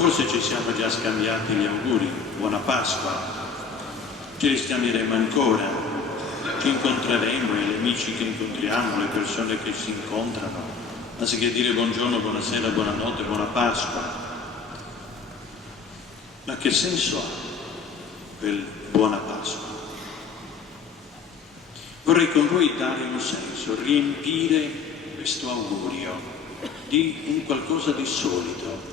Forse ci siamo già scambiati gli auguri, buona Pasqua, ci riscambieremo ancora, ci incontreremo e gli amici che incontriamo, le persone che si incontrano, anziché dire buongiorno, buonasera, buonanotte, buona Pasqua. Ma che senso ha quel buona Pasqua? Vorrei con voi dare un senso, riempire questo augurio di un qualcosa di solido.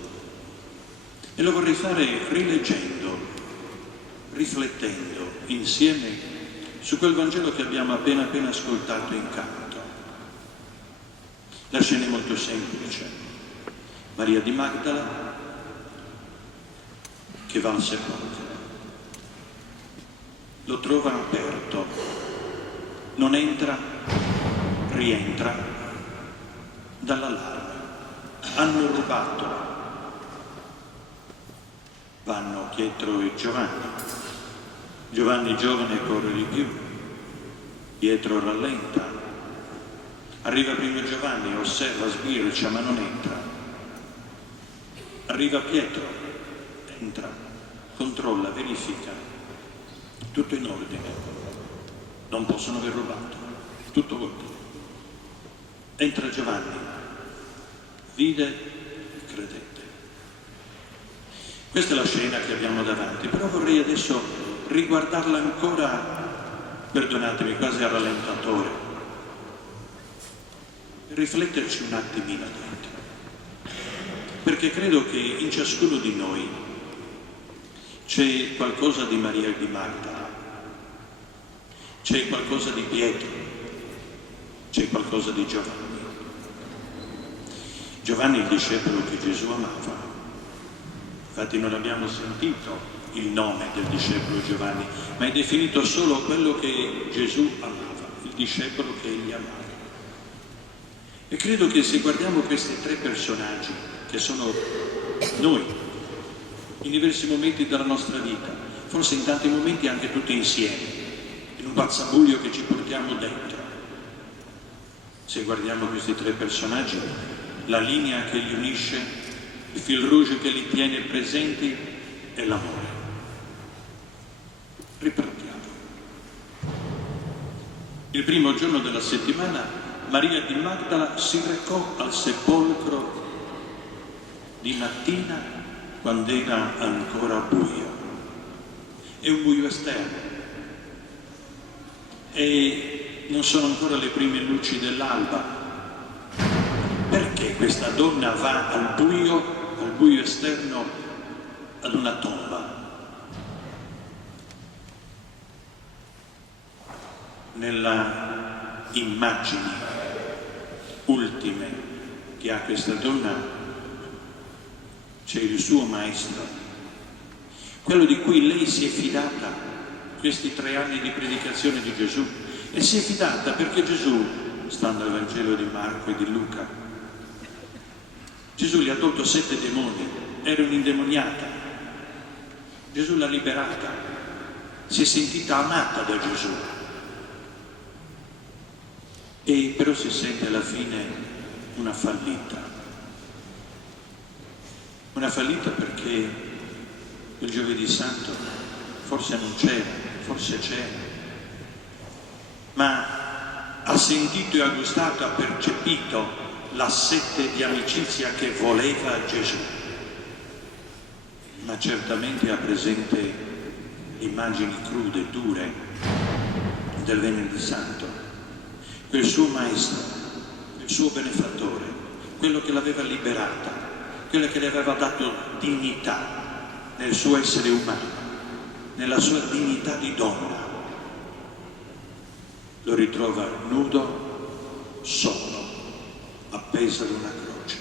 E lo vorrei fare rileggendo, riflettendo insieme su quel Vangelo che abbiamo appena ascoltato in canto. La scena è molto semplice. Maria di Magdala che va al sepolcro. Lo trova aperto, non entra, rientra dall'allarme. Hanno rubato. Vanno Pietro e Giovanni. Giovanni giovane corre di più, Pietro rallenta. Arriva prima Giovanni, osserva, sbircia, ma non entra. Arriva Pietro, entra, controlla, verifica. Tutto in ordine. Non possono aver rubato. Tutto ordine. Entra Giovanni, vide, credette. Questa è la scena che abbiamo davanti, però vorrei adesso riguardarla ancora, perdonatemi, quasi a rallentatore, rifletterci un attimino dentro, perché credo che in ciascuno di noi c'è qualcosa di Maria di Magdala, c'è qualcosa di Pietro, c'è qualcosa di Giovanni. Giovanni è il discepolo che Gesù amava. Infatti non abbiamo sentito il nome del discepolo Giovanni, ma è definito solo quello che Gesù amava, il discepolo che egli amava. E credo che se guardiamo questi tre personaggi, che sono noi, in diversi momenti della nostra vita, forse in tanti momenti anche tutti insieme, in un pazzabuglio che ci portiamo dentro, se guardiamo questi tre personaggi, la linea che li unisce, il fil rouge che li tiene presenti è l'amore. Ripartiamo. Il primo giorno della settimana Maria di Magdala si recò al sepolcro di mattina quando era ancora buio. È un buio esterno e non sono ancora le prime luci dell'alba. Perché questa donna va al buio esterno, ad una tomba? Nella immagini ultime che ha questa donna c'è il suo maestro, quello di cui lei si è fidata questi 3 anni di predicazione di Gesù, e si è fidata perché Gesù, stando al Vangelo di Marco e di Luca, Gesù gli ha tolto 7 demoni, era un'indemoniata. Gesù l'ha liberata, si è sentita amata da Gesù. E però si sente alla fine una fallita. Una fallita perché il giovedì santo forse non c'era, forse c'era, ma ha sentito e ha gustato, ha percepito la sete di amicizia che voleva Gesù, ma certamente ha presente immagini crude, dure del Venerdì Santo. Quel suo maestro, il suo benefattore, quello che l'aveva liberata, quello che le aveva dato dignità nel suo essere umano, nella sua dignità di donna, lo ritrova nudo, solo, appeso ad una croce.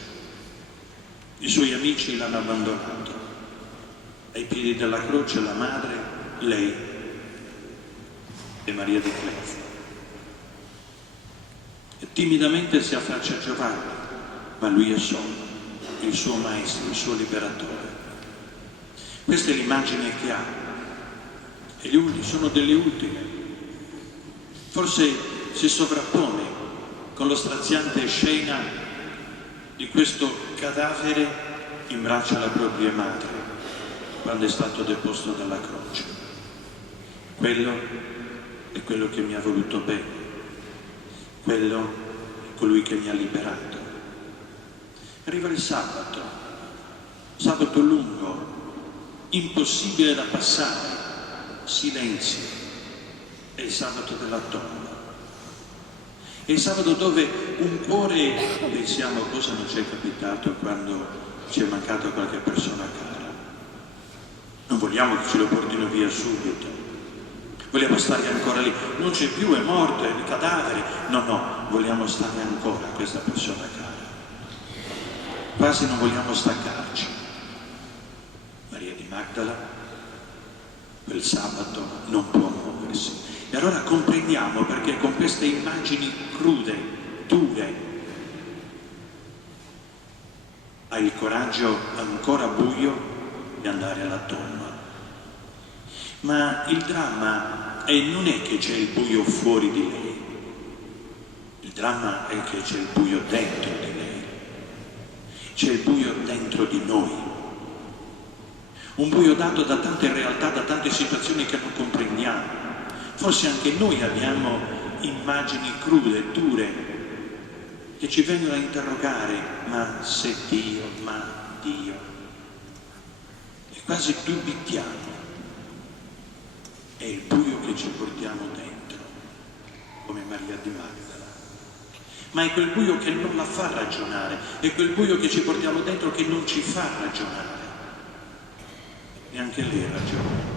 I suoi amici l'hanno abbandonato. Ai piedi della croce la madre, lei e Maria di Cleofas. E timidamente si affaccia a Giovanni, ma lui è solo, il suo maestro, il suo liberatore. Questa è l'immagine che ha. E gli ultimi sono delle ultime. Forse si sovrappone con lo straziante scena di questo cadavere in braccio alla propria madre quando è stato deposto dalla croce. Quello è quello che mi ha voluto bene, quello è colui che mi ha liberato. Arriva il sabato lungo, impossibile da passare, silenzio, è il sabato della tomba. È il sabato dove un cuore, pensiamo cosa non ci è capitato quando ci è mancato qualche persona cara. Non vogliamo che ce lo portino via subito, vogliamo stare ancora lì. Non c'è più, è morto, è il cadavere. No, vogliamo stare ancora a questa persona cara. Quasi non vogliamo staccarci. Maria di Magdala quel sabato non può muoversi. E allora comprendiamo perché con queste immagini crude, dure, ha il coraggio ancora buio di andare alla tomba. Ma il dramma non è che c'è il buio fuori di lei, il dramma è che c'è il buio dentro di lei, c'è il buio dentro di noi. Un buio dato da tante realtà, da tante situazioni che non comprendiamo. Forse anche noi abbiamo immagini crude, dure, che ci vengono a interrogare, ma se Dio, ma Dio. E quasi dubitiamo. È il buio che ci portiamo dentro, come Maria di Magdala. Ma è quel buio che non la fa ragionare, è quel buio che ci portiamo dentro che non ci fa ragionare. Neanche lei ragiona.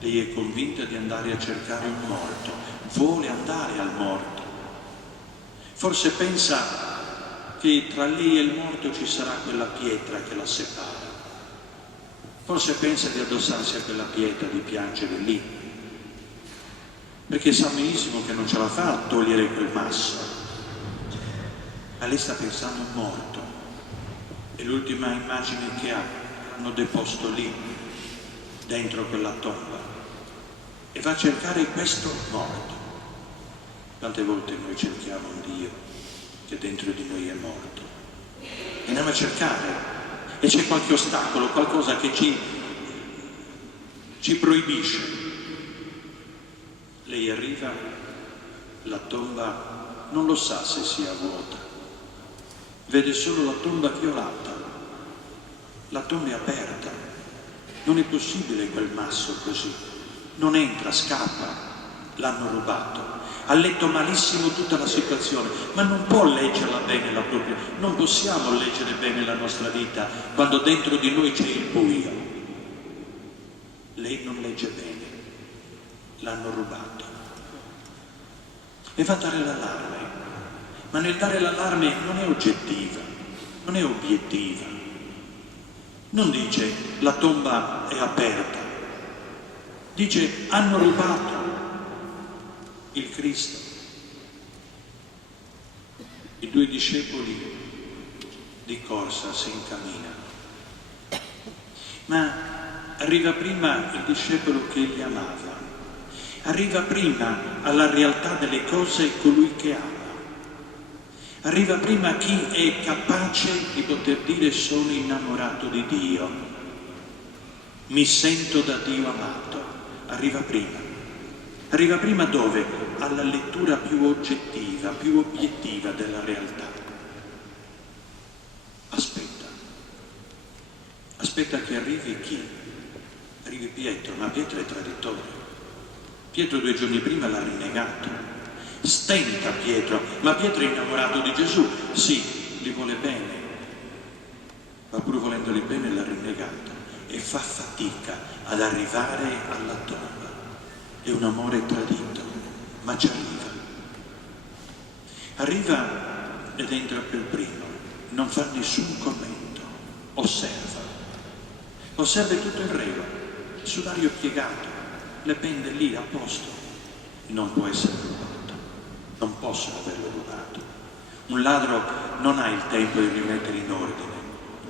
Lei è convinta di andare a cercare un morto, vuole andare al morto. Forse pensa che tra lei e il morto ci sarà quella pietra che la separa. Forse pensa di addossarsi a quella pietra, di piangere lì, perché sa benissimo che non ce la fa a togliere quel masso. Ma lei sta pensando a un morto. È l'ultima immagine che hanno deposto lì, dentro quella tomba, e va a cercare questo morto. Quante volte noi cerchiamo un Dio che dentro di noi è morto e andiamo a cercare e c'è qualche ostacolo, qualcosa che ci proibisce. Lei arriva, la tomba non lo sa se sia vuota, vede solo la tomba violata, la tomba è aperta, non è possibile quel masso così, non entra, scappa, l'hanno rubato. Ha letto malissimo tutta la situazione, ma non può leggerla bene la propria, non possiamo leggere bene la nostra vita quando dentro di noi c'è il buio. Lei non legge bene, l'hanno rubato. E va a dare l'allarme, ma nel dare l'allarme non è oggettiva, non è obiettiva. Non dice la tomba è aperta, dice hanno rubato il Cristo. I due discepoli di corsa si incamminano, ma arriva prima il discepolo che li amava, arriva prima alla realtà delle cose colui che ama, arriva prima chi è capace di poter dire sono innamorato di Dio, mi sento da Dio amato, arriva prima. Arriva prima dove? Alla lettura più oggettiva, più obiettiva della realtà. Aspetta che arrivi chi? Arrivi Pietro, ma Pietro è traditore. Pietro 2 giorni prima l'ha rinnegato. Stenta Pietro, ma Pietro è innamorato di Gesù. Sì, li vuole bene, ma pur volendoli bene l'ha rinnegato e fa fatica ad arrivare alla tomba. È un amore tradito, ma ci arriva. Arriva ed entra per primo, non fa nessun commento, osserva tutto il reo, il sudario piegato, le pende lì a posto. Non può essere rubato, non possono averlo rubato. Un ladro non ha il tempo di rimettere in ordine,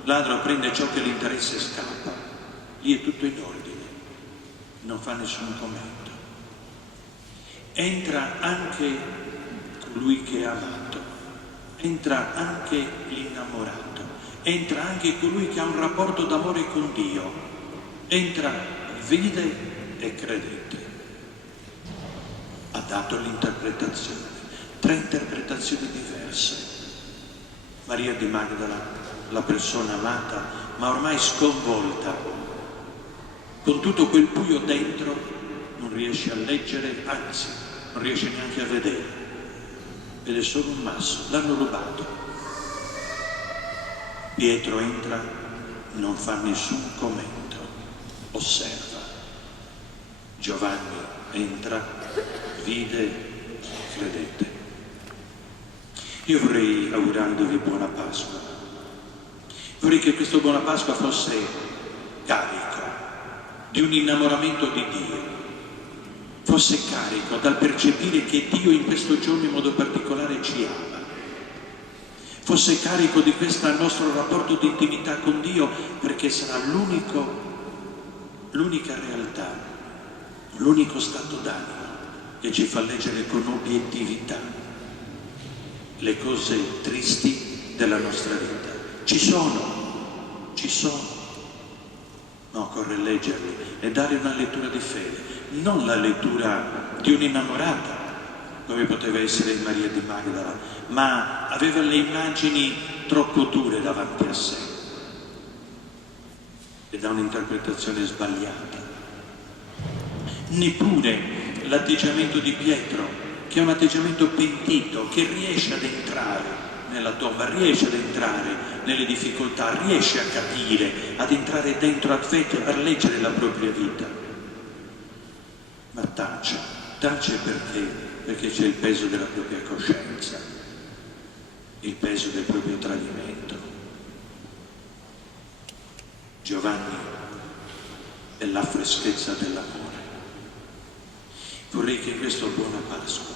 un ladro prende ciò che gli interessa e scappa, lì è tutto in ordine, non fa nessun commento. Entra anche colui che è amato, entra anche l'innamorato, entra anche colui che ha un rapporto d'amore con Dio. Entra, vide e credette. Ha dato l'interpretazione, 3 interpretazioni diverse. Maria di Magdala, la persona amata, ma ormai sconvolta, con tutto quel buio dentro, non riesce a leggere, anzi, non riesce neanche a vedere. Ed è solo un masso, l'hanno rubato. Pietro entra, non fa nessun commento, osserva. Giovanni entra, vide, credette. Io vorrei augurarvi buona Pasqua. Vorrei che questo buona Pasqua fosse carico di un innamoramento di Dio, fosse carico dal percepire che Dio in questo giorno in modo particolare ci ama, fosse carico di questo nostro rapporto di intimità con Dio, perché sarà l'unica realtà, l'unico stato d'animo che ci fa leggere con obiettività le cose tristi della nostra vita. Ci sono, ma occorre leggerli e dare una lettura di fede, non la lettura di un'innamorata, come poteva essere Maria di Magdala, ma aveva le immagini troppo dure davanti a sé e dà un'interpretazione sbagliata. Neppure l'atteggiamento di Pietro, che è un atteggiamento pentito, che riesce ad entrare nella tomba, riesce ad entrare nelle difficoltà, riesce a capire, ad entrare dentro, a leggere la propria vita. Ma tace perché c'è il peso della propria coscienza, il peso del proprio tradimento. Giovanni è la freschezza dell'amore. Vorrei che in questo buona Pasqua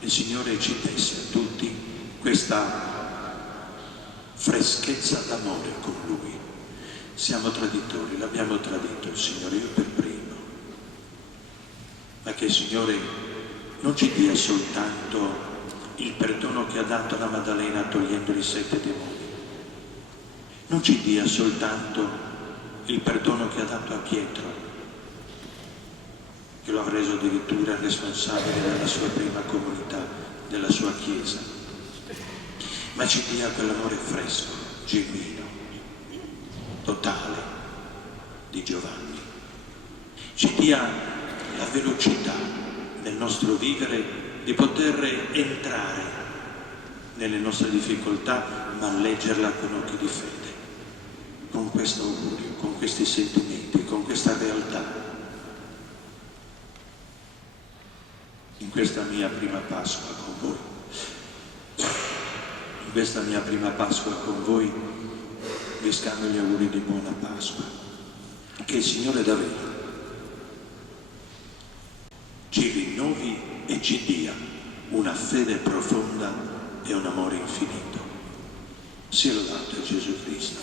il Signore ci desse a tutti questa freschezza d'amore con Lui. Siamo traditori, l'abbiamo tradito il Signore, io per primo. Ma che il Signore non ci dia soltanto il perdono che ha dato alla Maddalena togliendogli 7 demoni. Non ci dia soltanto il perdono che ha dato a Pietro, che lo ha reso addirittura responsabile della sua prima comunità, della sua Chiesa, ma ci dia quell'amore fresco, genuino, totale di Giovanni. Ci dia la velocità nel nostro vivere di poter entrare nelle nostre difficoltà, ma leggerla con occhi di fede, con questo augurio, con questi sentimenti, con questa realtà. In questa mia prima Pasqua con voi, in questa mia prima Pasqua con voi, vi scambio gli auguri di buona Pasqua. Che il Signore davvero ci rinnovi e ci dia una fede profonda e un amore infinito. Sia lodato Gesù Cristo.